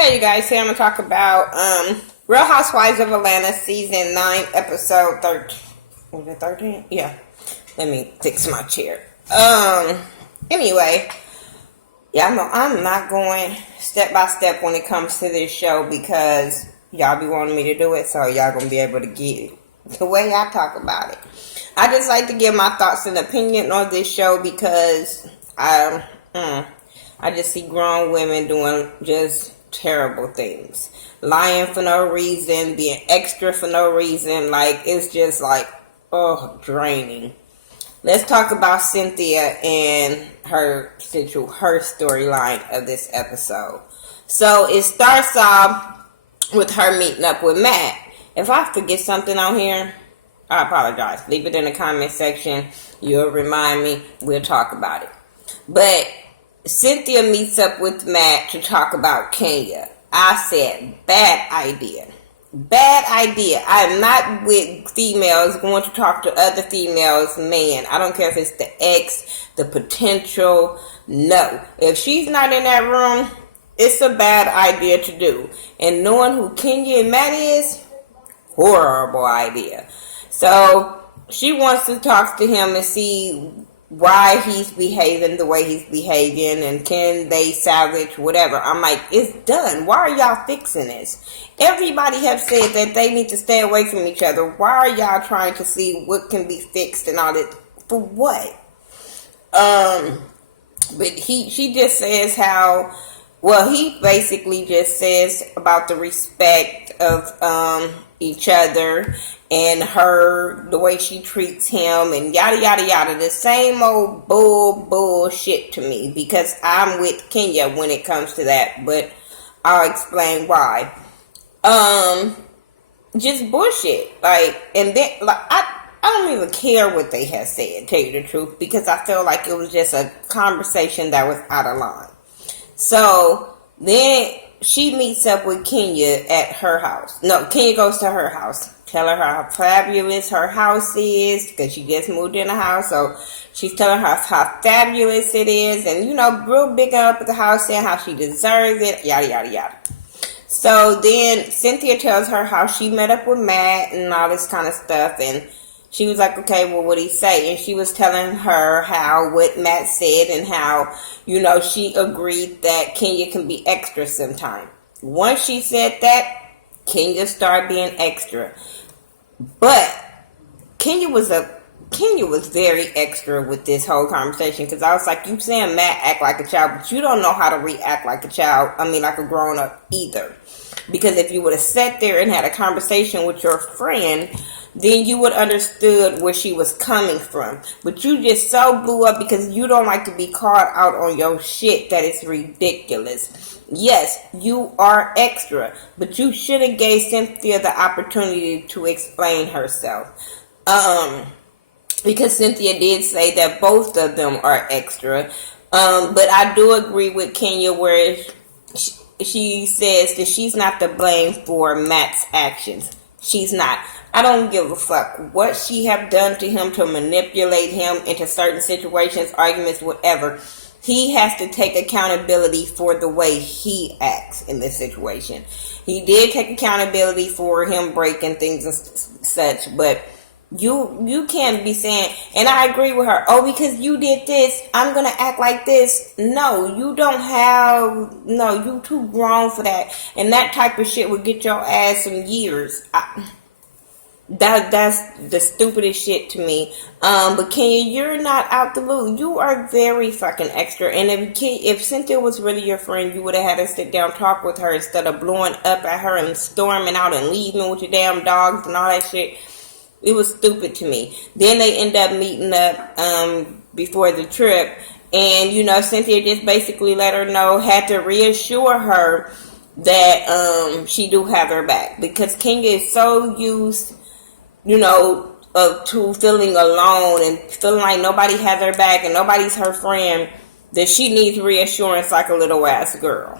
Hey you guys, here I'm gonna talk about Real Housewives of Atlanta season 9 episode 13. Was it 13? Yeah. Let me fix my chair. Anyway, yeah, I'm not going step by step when it comes to this show because y'all be wanting me to do it, so y'all gonna be able to get the way I talk about it. I just like to give my thoughts and opinion on this show because I just see grown women doing just terrible things. Lying for no reason, being extra for no reason. Like, it's just like, draining. Let's talk about Cynthia and her storyline of this episode. So it starts off with her meeting up with Matt. If I forget something on here, I apologize. Leave it in the comment section. You'll remind me. We'll talk about it. But Cynthia meets up with Matt to talk about Kenya. I said, bad idea. Bad idea. I am not with females going to talk to other females, man. I don't care if it's the ex, the potential. No. If she's not in that room, it's a bad idea to do. And knowing who Kenya and Matt is, horrible idea. So she wants to talk to him and see why he's behaving the way he's behaving and can they salvage whatever. I'm like, it's done. Why are y'all fixing this? Everybody have said that they need to stay away from each other. Why are y'all trying to see what can be fixed and all that? For what? But she just says how, well, he basically just says about the respect of each other and her, the way she treats him and yada yada yada. The same old bullshit to me because I'm with Kenya when it comes to that, but I'll explain why. Just bullshit. Like, and then like I don't even care what they have said, tell you the truth, because I feel like it was just a conversation that was out of line. So then she meets up with Kenya at her house. No, Kenya goes to her house. Tell her how fabulous her house is because she just moved in a house. So she's telling her how fabulous it is and, real big up at the house saying how she deserves it, yada, yada, yada. So then Cynthia tells her how she met up with Matt and all this kind of stuff. And she was like, okay, well, what'd he say? And she was telling her how what Matt said and how, she agreed that Kenya can be extra sometime. Once she said that, Kenya started being extra. But Kenya was very extra with this whole conversation because I was like, you saying Matt act like a child, but you don't know how to react like a child. I mean, like a grown up either. Because if you would have sat there and had a conversation with your friend, then you would understood where she was coming from. But you just so blew up because you don't like to be called out on your shit that it's ridiculous. Yes, you are extra, but you should have gave Cynthia the opportunity to explain herself. Because Cynthia did say that both of them are extra. But I do agree with Kenya where she says that she's not to blame for Matt's actions. She's not. I don't give a fuck what she have done to him to manipulate him into certain situations, arguments, whatever. He has to take accountability for the way he acts in this situation. He did take accountability for him breaking things and such, but you can't be saying, and I agree with her, because you did this, I'm going to act like this. No, you too grown for that. And that type of shit would get your ass some years. That's the stupidest shit to me. But Kenya, you're not out the loop. You are very fucking extra. And if Cynthia was really your friend, you would have had to sit down, talk with her instead of blowing up at her and storming out and leaving with your damn dogs and all that shit. It was stupid to me. Then they end up meeting up before the trip, and Cynthia just basically let her know, had to reassure her that she do have her back because Kenya is so used to feeling alone and feeling like nobody has her back and nobody's her friend, that she needs reassurance like a little ass girl.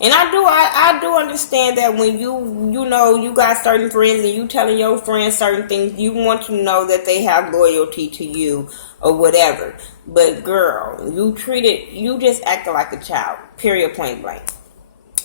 And I do understand that when you know you got certain friends and you telling your friends certain things, you want to know that they have loyalty to you or whatever. But girl, you just acted like a child. Period, point blank.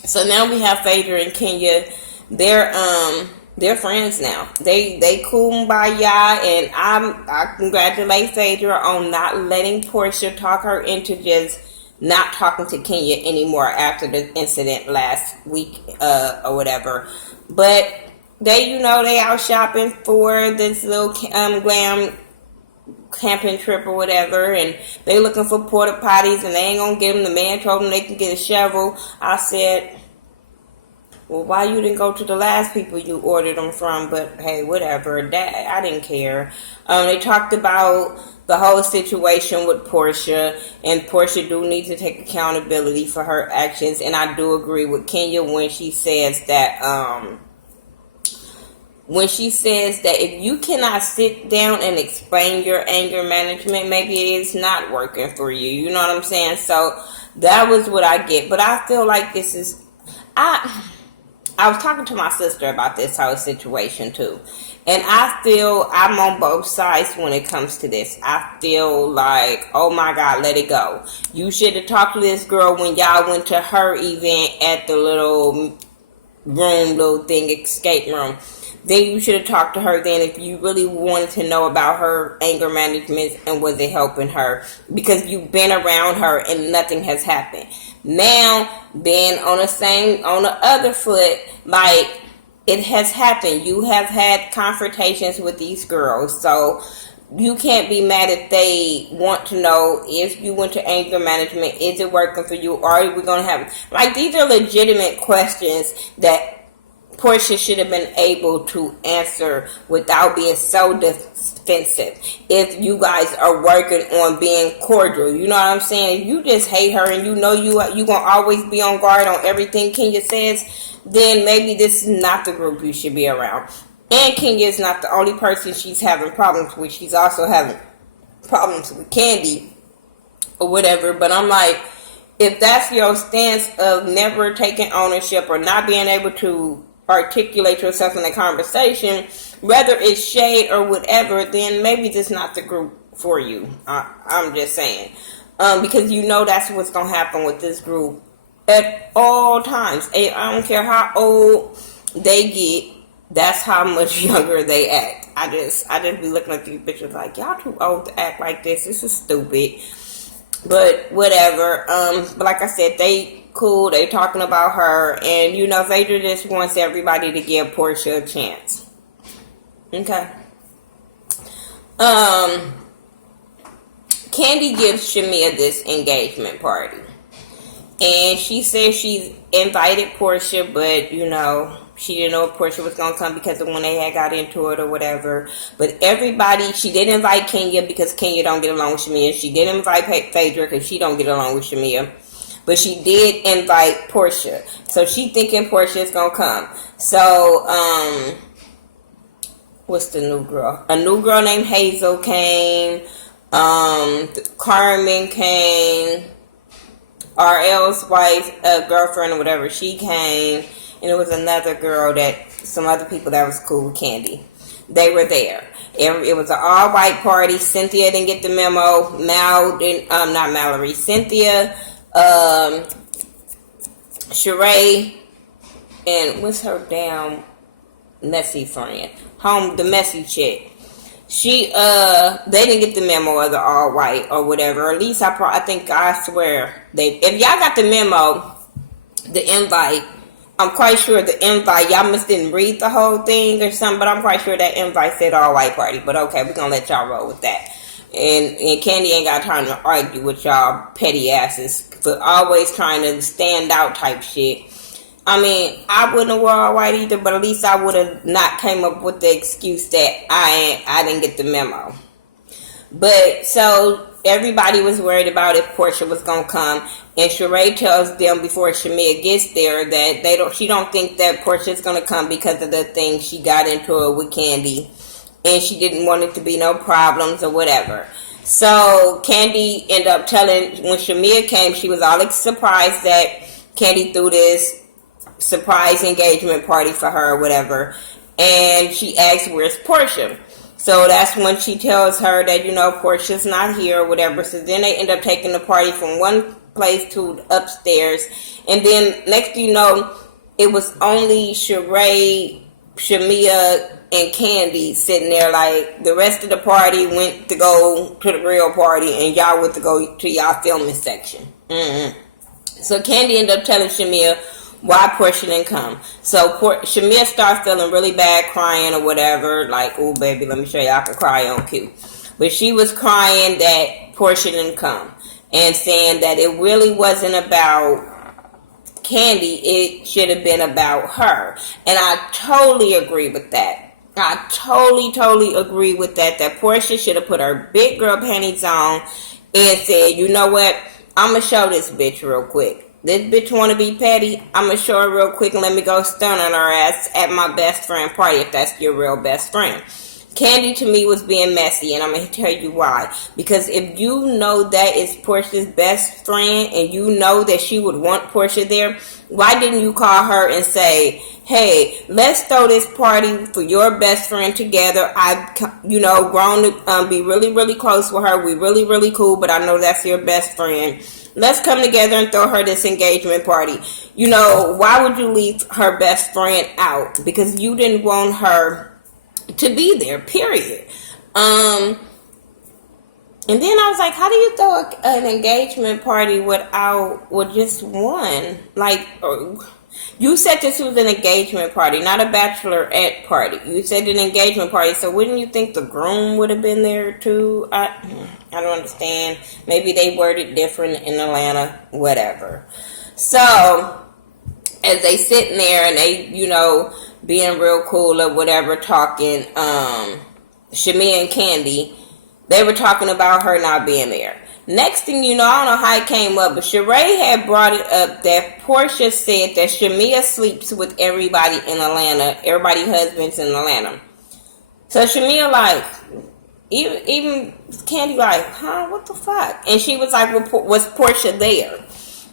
So now we have Phaedra and Kenya. They're friends now. They kumbaya, and I congratulate Phaedra on not letting Porsha talk her into just not talking to Kenya anymore after the incident last week or whatever. But they out shopping for this little glam camping trip or whatever, and they looking for porta potties, and they ain't gonna get them. The man told them they can get a shovel. I said, well, why you didn't go to the last people you ordered them from? But hey, whatever. That I didn't care. They talked about the whole situation with Porsha, and Porsha do need to take accountability for her actions. And I do agree with Kenya when she says that if you cannot sit down and explain your anger management, maybe it is not working for you. You know what I'm saying? So that was what I get. But I feel like this is I was talking to my sister about this whole situation too. And I feel I'm on both sides when it comes to this. I feel like, oh my God, let it go. You should have talked to this girl when y'all went to her event at the little escape room. Then you should have talked to her then if you really wanted to know about her anger management and was it helping her. Because you've been around her and nothing has happened. Now, being on the other foot, like, it has happened. You have had confrontations with these girls. So, you can't be mad if they want to know if you went to anger management. Is it working for you? Or are we going to have... Like, these are legitimate questions that Porsha should have been able to answer without being so defensive. If you guys are working on being cordial, you know what I'm saying? If you just hate her and you know you gonna always be on guard on everything Kenya says, then maybe this is not the group you should be around. And Kenya is not the only person she's having problems with. She's also having problems with Candy or whatever. But I'm like, if that's your stance of never taking ownership or not being able to articulate yourself in a conversation, whether it's shade or whatever, then maybe this is not the group for you. I'm just saying. Because you know that's what's going to happen with this group at all times. I don't care how old they get, that's how much younger they act. I just be looking at these bitches like, y'all too old to act like this. This is stupid. But whatever. But like I said, they cool, they talking about her, and Phaedra just wants everybody to give Porsha a chance. Okay. Candy gives Shamia this engagement party, and she says she's invited Porsha, but she didn't know if Porsha was gonna come because of when they had got into it or whatever. But everybody, she did invite Kenya because Kenya don't get along with Shamia. She did invite Phaedra because she don't get along with Shamia. But she did invite Porsha. So she thinking Porsha is going to come. So, what's the new girl? A new girl named Hazel came. Carmen came. RL's wife, girlfriend or whatever, she came. And it was another girl some other people that was cool with Candy. They were there. It was an all-white party. Cynthia didn't get the memo. Not Mallory. Cynthia... Sheree, and what's her damn messy friend? The messy chick. They didn't get the memo of the all white or whatever. At least I swear if y'all got the memo, the invite, I'm quite sure the invite, y'all must didn't read the whole thing or something, but I'm quite sure that invite said all white party. But okay, we're gonna let y'all roll with that. And Candy ain't got time to argue with y'all petty asses for always trying to stand out type shit. I mean, I wouldn't have worn all white either, but at least I would have not came up with the excuse that I didn't get the memo. But so everybody was worried about if Porsha was gonna come, and Sheree tells them before Shamia gets there that she don't think that Porsha is gonna come because of the thing she got into it with Candy. And she didn't want it to be no problems or whatever. So Candy ended up when Shamia came, she was all surprised that Candy threw this surprise engagement party for her or whatever, and she asks, where's Porsha? So that's when she tells her that, Portia's not here or whatever. So then they end up taking the party from one place to upstairs. And then next thing you know, it was only Sheree, Shamia, and Candy sitting there. Like, the rest of the party went to go to the real party, and y'all went to go to y'all filming section. So Candy ended up telling Shamia why Porsha didn't come. So Shamia started feeling really bad, crying or whatever. Like, oh, baby, let me show you I can cry on cue. But she was crying that Porsha didn't come. And saying that it really wasn't about Candy. It should have been about her. And I totally agree with that. I totally agree with that. That Porsha should have put her big girl panties on and said, you know what? I'm going to show this bitch real quick. This bitch want to be petty. I'm going to show her real quick and let me go stun on her ass at my best friend party if that's your real best friend. Candy to me was being messy, and I'm going to tell you why. Because if you know that is Portia's best friend and you know that she would want Porsha there, why didn't you call her and say, hey, let's throw this party for your best friend together. I've, grown to be really, really close with her. We really, really cool, but I know that's your best friend. Let's come together and throw her this engagement party. Why would you leave her best friend out? Because you didn't want her to be there, period. And then I was like, how do you throw an engagement party with just one? Like, you said this was an engagement party, not a bachelorette party. You said an engagement party, so wouldn't you think the groom would have been there too? I don't understand. Maybe they worded different in Atlanta, whatever. So, as they sitting there and they, being real cool or whatever, talking, Shamia and Candy, they were talking about her not being there. Next thing you know, I don't know how it came up, but Sheree had brought it up that Porsha said that Shamia sleeps with everybody in Atlanta, everybody husbands in Atlanta. So Shamia like, even Candy like, huh, what the fuck? And she was like, was Porsha there?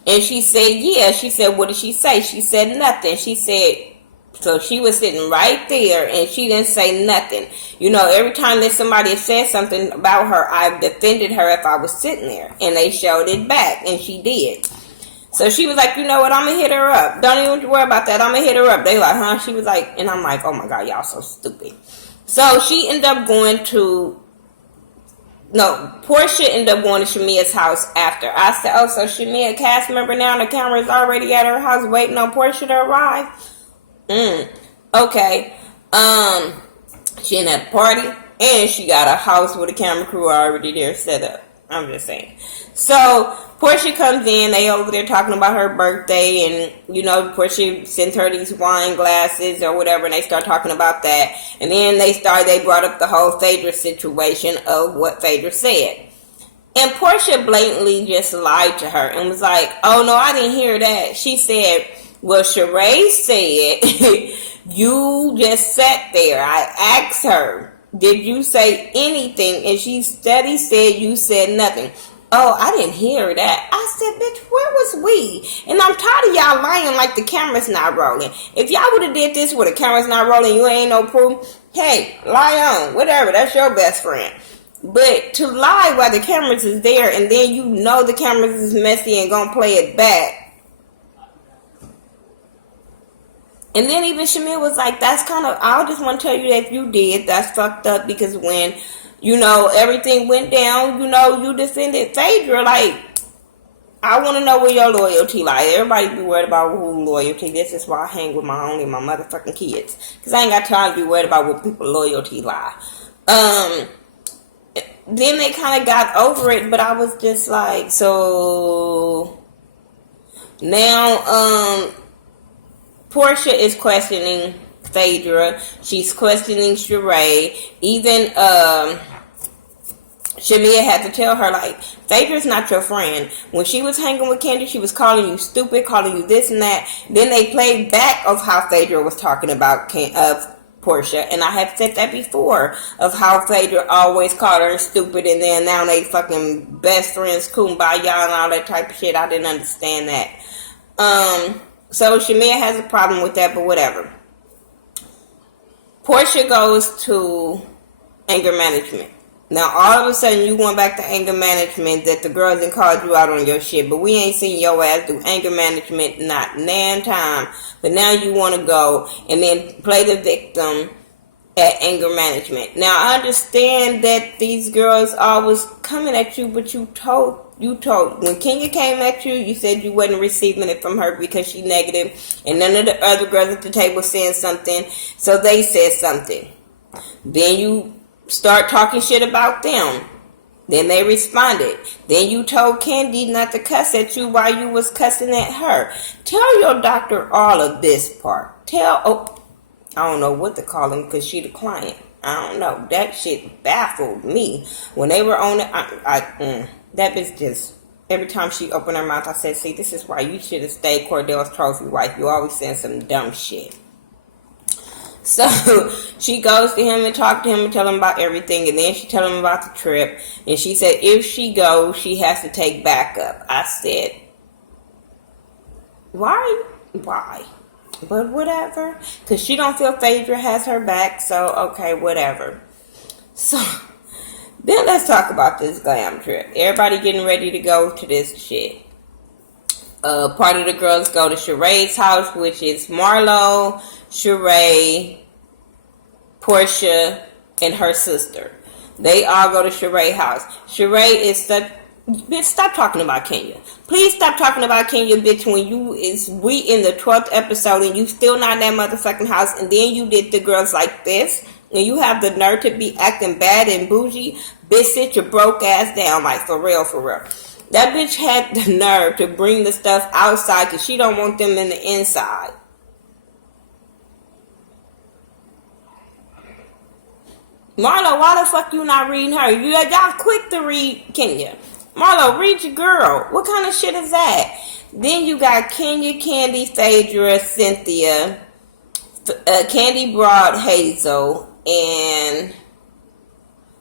And she said, yeah. She said, what did she say? She said nothing. She said, so she was sitting right there and she didn't say nothing. Every time that somebody said something about her, I defended her if I was sitting there. And they showed it back, and she did. So she was like, you know what, I'm going to hit her up. Don't even worry about that. I'm going to hit her up. They like, huh? She was like, and I'm like, oh my God, y'all so stupid. So she ended up going to, Porsha ended up going to Shamia's house after. I said, oh, so Shamia a cast member now and the camera's already at her house waiting on Porsha to arrive? Okay. She in that party, and she got a house with a camera crew already there set up. I'm just saying. So Porsha comes in, they over there talking about her birthday, and Porsha sent her these wine glasses or whatever, and they start talking about that. And then they brought up the whole Phaedra situation of what Phaedra said. And Porsha blatantly just lied to her and was like, oh no, I didn't hear that. She said, well, Sheree said, you just sat there. I asked her, did you say anything? And she steady said you said nothing. Oh, I didn't hear that. I said, bitch, where was we? And I'm tired of y'all lying like the camera's not rolling. If y'all would have did this where the camera's not rolling, you ain't no proof, hey, lie on. Whatever, that's your best friend. But to lie while the cameras is there and then the cameras is messy and gonna play it back. And then even Shamil was like, that's kind of, I just want to tell you that if you did, that's fucked up, because when, everything went down, you defended Phaedra. Like, I want to know where your loyalty lies. Everybody be worried about who loyalty. This is why I hang with my motherfucking kids. Because I ain't got time to be worried about what people loyalty lie. Then they kind of got over it, but I was just like, so now, Porsha is questioning Phaedra. She's questioning Sheree. Even Shamia had to tell her, like, Phaedra's not your friend. When she was hanging with Candy, she was calling you stupid, calling you this and that. Then they played back of how Phaedra was talking about Porsha. And I have said that before, of how Phaedra always called her stupid, and then now they fucking best friends, kumbaya and all that type of shit. I didn't understand that. So Shamia has a problem with that, but whatever. Porsha goes to anger management. Now, all of a sudden, you going back to anger management that the girls done called you out on your shit, but we ain't seen your ass do anger management not nan time. But now you want to go and then play the victim at anger management. Now, I understand that these girls always coming at you, but you told when Kenya came at you, you said you wasn't receiving it from her because she negative, and none of the other girls at the table saying something, so they said something. Then you start talking shit about them. Then they responded. Then you told Candy not to cuss at you while you was cussing at her. Tell your doctor all of this part. I don't know what to call him because she the client. I don't know. That shit baffled me. When they were on it, that bitch just, every time she opened her mouth, I said, see, this is why you should have stayed Cordell's trophy wife. You always saying some dumb shit. So she goes to him and talk to him and tell him about everything, and then she tell him about the trip, and she said if she goes, she has to take backup. I said, why? But whatever, because she don't feel Phaedra has her back, so okay, whatever. So then let's talk about this glam trip. Everybody getting ready to go to this shit. Part of the girls go to Sheree's house, which is Marlo, Sheree, Porsha, and her sister. They all go to Sheree's house. Sheree is such... Bitch, stop talking about Kenya. Please stop talking about Kenya, bitch, when we in the 12th episode and you still not in that motherfucking house, and then you did the girls like this, and you have the nerve to be acting bad and bougie. Bitch, sit your broke ass down, like, for real. That bitch had the nerve to bring the stuff outside because she don't want them in the inside. Marlo, why the fuck you not reading her? Y'all quick to read Kenya. Marlo, read your girl. What kind of shit is that? Then you got Kenya, Candy, Phaedra, Cynthia. Candy brought Hazel, and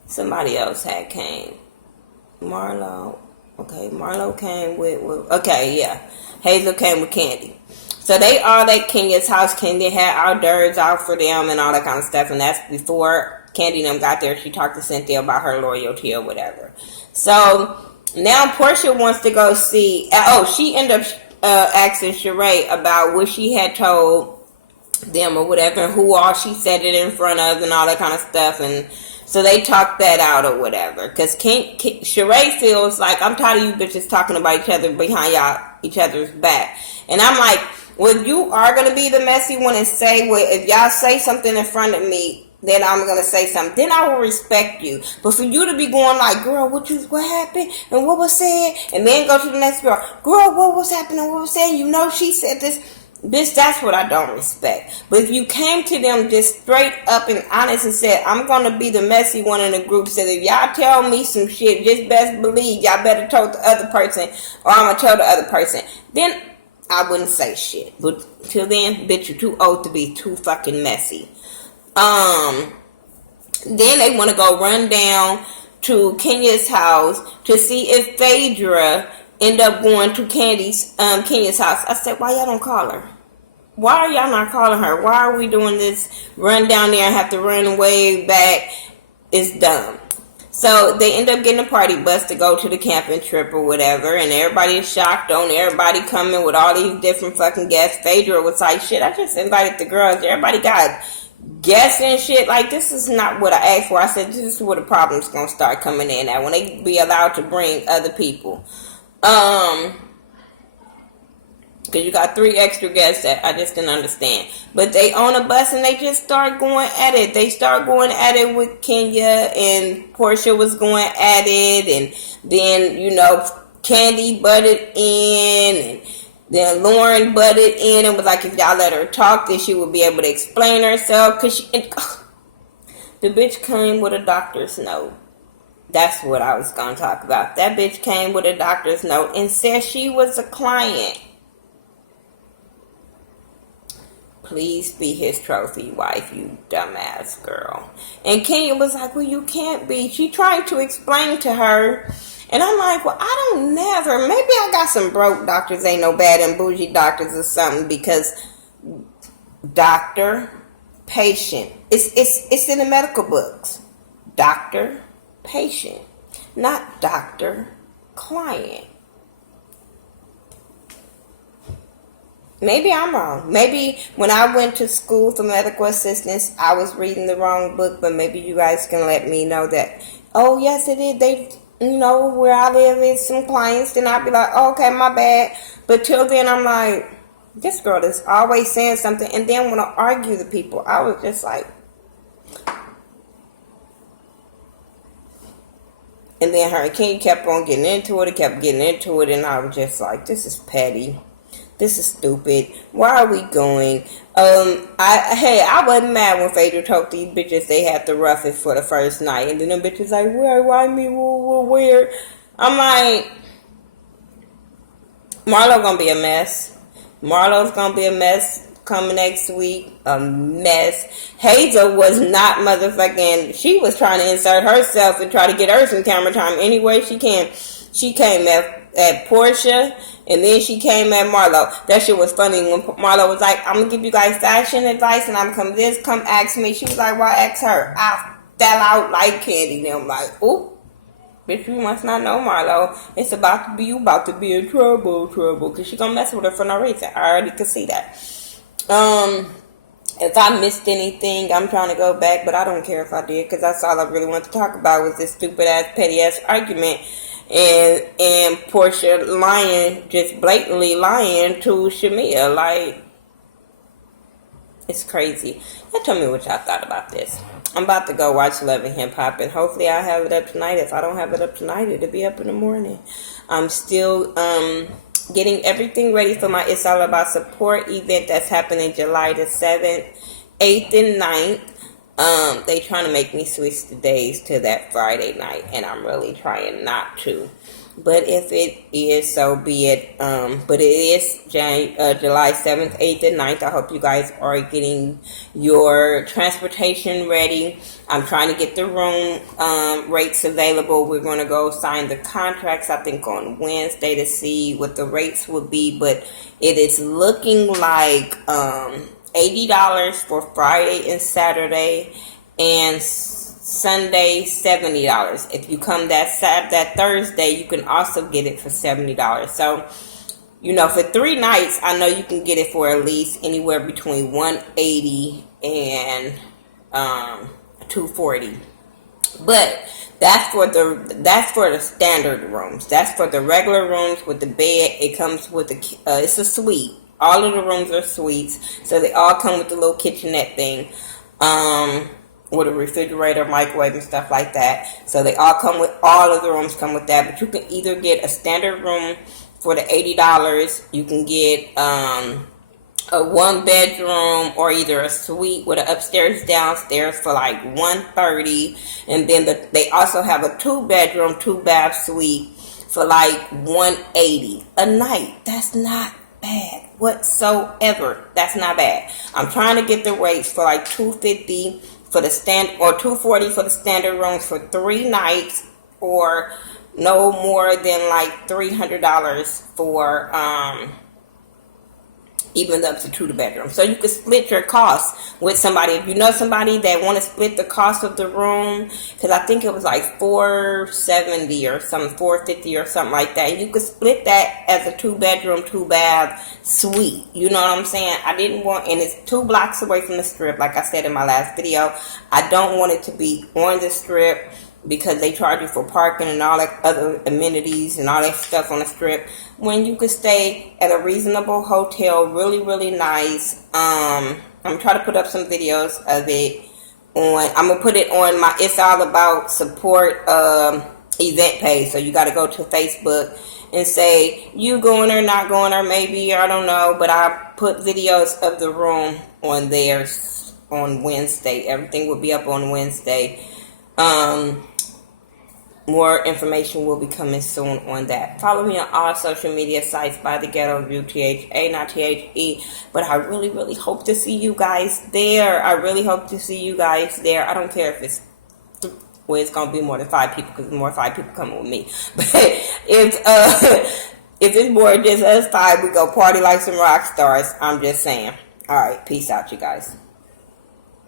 somebody else had came. Marlo. Okay, Marlo came with okay, yeah. Hazel came with Candy. So they all at Kenya's house. Kenya had hors d'oeuvres out for them and all that kind of stuff. And that's before Candy and them got there. She talked to Cynthia about her loyalty or whatever. So now Porsha wants to go see. She ended up asking Sheree about what she had told them or whatever, and who all she said it in front of and all that kind of stuff. And so they talked that out or whatever. Because Sheree feels like, I'm tired of you bitches talking about each other behind each other's back. And I'm like, well, you are going to be the messy one and say, well, if y'all say something in front of me, then I'm going to say something. Then I will respect you. But for you to be going like, girl, what happened? And what was said? And then go to the next girl. Girl, what was happening? What was said? You know she said this. Bitch, that's what I don't respect. But if you came to them just straight up and honest and said, I'm going to be the messy one in the group, said if y'all tell me some shit, just best believe y'all better tell the other person or I'm going to tell the other person. Then I wouldn't say shit. But till then, bitch, you're too old to be too fucking messy. Then they want to go run down to Kenya's house to see if Phaedra end up going to Kenya's house. I said, why y'all don't call her? Why are y'all not calling her? Why are we doing this run down there and have to run way back? It's dumb. So they end up getting a party bus to go to the camping trip or whatever, and everybody is shocked on everybody coming with all these different fucking guests. Phaedra was like, shit, I just invited the girls. Everybody got guests and shit. Like, this is not what I asked for. I said, this is where the problem's gonna start coming in at, when they be allowed to bring other people. Because you got 3 extra guests that I just didn't understand. But they on a bus and they just start going at it. They start going at it with Kenya, and Porsha was going at it, and then, Candy butted in, and then Lauren butted in and was like, if y'all let her talk, then she would be able to explain herself. Because the bitch came with a doctor's note. That's what I was going to talk about. That bitch came with a doctor's note and said she was a client. Please be his trophy wife, you dumbass girl. And Kenya was like, well, you can't be. She tried to explain to her, And I'm like, well, I don't never. Maybe I got some broke doctors, ain't no bad and bougie doctors or something, because doctor, patient. It's in the medical books. Doctor, patient, not doctor, client. Maybe I'm wrong. Maybe when I went to school for medical assistance, I was reading the wrong book, but maybe you guys can let me know that, oh, yes, it is. They, where I live is some clients, then I'll be like, oh, okay, my bad. But till then, I'm like, this girl is always saying something. And then when I argue with people, I was just like, and then her and King kept on getting into it, and I was just like, this is petty. This is stupid. Why are we going? I wasn't mad when Phaedra told these bitches they had to rough it for the first night. And then them bitches like, why me, where? I'm like, Marlo gonna be a mess. Marlo's gonna be a mess coming next week. A mess. Hazel was not motherfucking, she was trying to insert herself and try to get her some camera time any way she can. She came at Porsha, and then she came at Marlo. That shit was funny when Marlo was like, I'm gonna give you guys fashion advice, and I'm come ask me. She was like, why ask her? I fell out like candy. And I'm like, ooh, bitch, you must not know Marlo. It's about to be, you about to be in trouble, because she gonna mess with her for no reason. I already could see that. If I missed anything, I'm trying to go back, but I don't care if I did, because that's all I really wanted to talk about was this stupid ass, petty ass argument. And Porsha lying, just blatantly lying to Shamia. Like, it's crazy. Now tell me what y'all thought about this. I'm about to go watch Love and Hip Hop, and hopefully I have it up tonight. If I don't have it up tonight, it'll be up in the morning. I'm still getting everything ready for my It's All About Support event that's happening July the 7th, 8th, and 9th. They trying to make me switch the days to that Friday night, and I'm really trying not to. But if it is, so be it. But it is July 7th, 8th, and 9th. I hope you guys are getting your transportation ready. I'm trying to get the room rates available. We're going to go sign the contracts, I think, on Wednesday to see what the rates will be. But it is looking like $80 for Friday and Saturday, and Sunday $70. If you come that Thursday, you can also get it for $70. So, for 3 nights, I know you can get it for at least anywhere between $180 and $240. But that's for the standard rooms. That's for the regular rooms with the bed. It comes with it's a suite. All of the rooms are suites, so they all come with the little kitchenette thing, with a refrigerator, microwave, and stuff like that. So they all all of the rooms come with that. But you can either get a standard room for the $80. You can get a 1-bedroom, or either a suite with an upstairs, downstairs for like $130. And then they also have a 2-bedroom, 2-bath suite for like $180 a night. That's not bad whatsoever. That's not bad. I'm trying to get the rates for like $250 for the or $240 for the standard rooms for 3 nights, or no more than like $300 for even up to 2 bedrooms. So you can split your costs with somebody. If you know somebody that want to split the cost of the room, because I think it was like $470 or something, $450 or something like that. And you could split that as a 2-bedroom, 2-bath suite. You know what I'm saying? I didn't want, and it's 2 blocks away from the Strip, like I said in my last video. I don't want it to be on the Strip, because they charge you for parking and all that other amenities and all that stuff on the Strip, when you could stay at a reasonable hotel, really, really nice. I'm trying to put up some videos of it I'm going to put it on my It's All About Support event page. So you got to go to Facebook and say you going or not going, or maybe, I don't know, but I put videos of the room on there on Wednesday. Everything will be up on Wednesday. More information will be coming soon on that. Follow me on all social media sites by Thaghettoview, THA, not THE. But I really, really hope to see you guys there. I don't care if it's Well, it's gonna be more than 5 people because more than 5 people coming with me. But if it's more than just us 5, we go party like some rock stars. I'm just saying. All right, peace out, you guys.